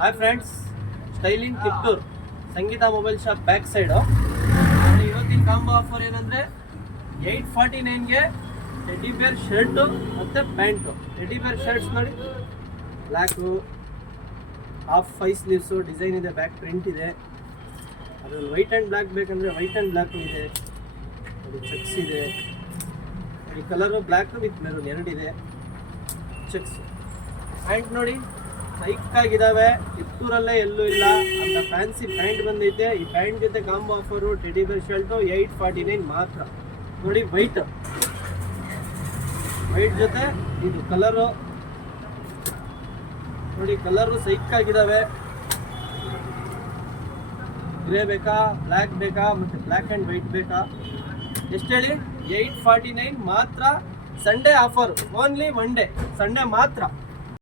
Hi friends, styling Kittur Sangeetha mobile shop back side. ಇವತ್ತಿನ combo offer ಏನಂದರೆ 849ಗೆ ಟೆಡಿ ಬೇರ್ ಶರ್ಟು ಮತ್ತು ಪ್ಯಾಂಟು. ಟೆಡಿ ಬೇರ್ ಶರ್ಟ್ಸ್ ನೋಡಿ, black, half 5 sleeves design ಇದೆ, back print ಇದೆ. ಅದ್ರಲ್ಲಿ ವೈಟ್ ಆ್ಯಂಡ್ ಬ್ಲ್ಯಾಕ್ ಬೇಕಂದರೆ ವೈಟ್ ಆ್ಯಂಡ್ ಬ್ಲ್ಯಾಕು ಇದೆ, ನೋಡಿ ಚೆಕ್ಸ್ ಇದೆ. ಈ ಕಲರು ಬ್ಲ್ಯಾಕ್ ವಿತ್ ಮೆರೂನ್ ಎರಡಿದೆ, ಚೆಕ್ಸ್. ಪ್ಯಾಂಟ್ ನೋಡಿ ಸೈಕಾಗಿದ್ದಾವೆ, ಕಿತ್ತೂರಲ್ಲೇ ಎಲ್ಲೂ ಇಲ್ಲ ಅಂತ ಫ್ಯಾನ್ಸಿ ಪ್ಯಾಂಟ್ ಬಂದೈತೆ. ಈ ಪ್ಯಾಂಟ್ ಜೊತೆ combo offer teddy bear shirt 849 ಮಾತ್ರ. ನೋಡಿ ವೈಟ್ ಜೊತೆ ಇದು ಕಲರು ನೋಡಿ, ಕಲರು ಸೈಕಾಗಿದ್ದಾವೆ. ಗ್ರೇ ಬೇಕಾ, ಬ್ಲ್ಯಾಕ್ ಬೇಕಾ, ಮತ್ತು ಬ್ಲ್ಯಾಕ್ ಆ್ಯಂಡ್ ವೈಟ್ ಬೇಕಾ? ಎಷ್ಟು ಹೇಳಿ? 849 ಮಾತ್ರ. Sunday offer, only one day, Sunday ಮಾತ್ರ.